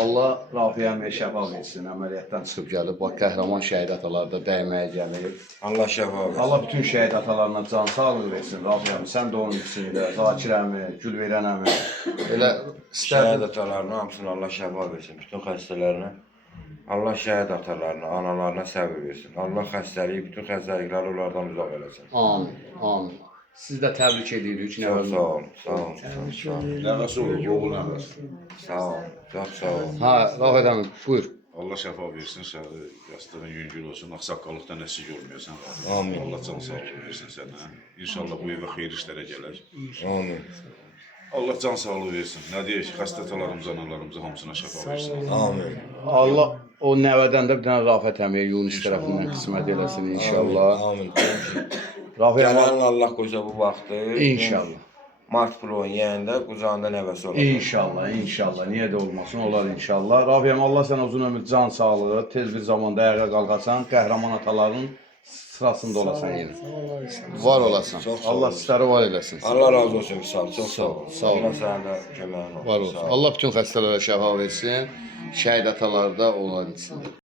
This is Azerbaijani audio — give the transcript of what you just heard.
Allah Rafiyə əmiyə şəfa versin, əməliyyatdan çıxıb gəlib. Bax, qəhrəman şəhid atalar da dəyməyə gəlir. Allah şəfa versin. Allah bütün şəhid atalarına can sağlığı versin, Rafiyə əmi. Sən də onun içində, Zakir əmi, Gülverən əmi. Elə Şəhid istərdim. atalarına hamısına Allah şəfa versin. Bütün xəstələrinə. Allah şəhid atalarına, analarına səbir versin. Allah xəstəliyi, bütün xəstəlikləri onlardan uzaq eləsin. Amin, amin. Siz də təbrik edirik. Çox sağ olun, sağ olun, çox sağ olun. Nəvəsi olur, oğul nəvəsi. Sağ olun, çox sağ olun. Ha, Rafiyə əmi, buyur. Allah şəfa versin, səni yastığın yüngül olsun, ağsaqqallıqdan əsik olmayasan. Amin. Allah can sağlığı versin sənə. İnşallah bu evə xeyir işlərə gələr. Amin. Allah can sağlığı versin. Nə deyək, xəstə atalarımıza, analarımıza hamısına şəfa versin. Amin. Allah o nəvədən də bir dənə Rafət əmiyə Yunus tərəfindən qismət eləsin inşallah. Amin. Rafiyə əmi, Gələn Allah qoysa bu vaxtı. İnşallah. Mart pulu yeyəndə qucağında nəvəsi olacaq. İnşallah, inşallah. Niyə də olmasın, olar inşallah. Rafiyə əmi, Allah sənə uzun ömür, can sağlığı, tez bir zamanda ayağa qalxasan, qəhrəman ataların sırasında olasan yenə. Var olasan. Allah sizləri var eləsin. Allah razı olsun Vüsal, çox sağ ol. Sağ ol. Allah sənin də köməyin olsun. Var olsun. Allah bütün xəstələrə şəfa versin. Şəhid ataları da onların içində.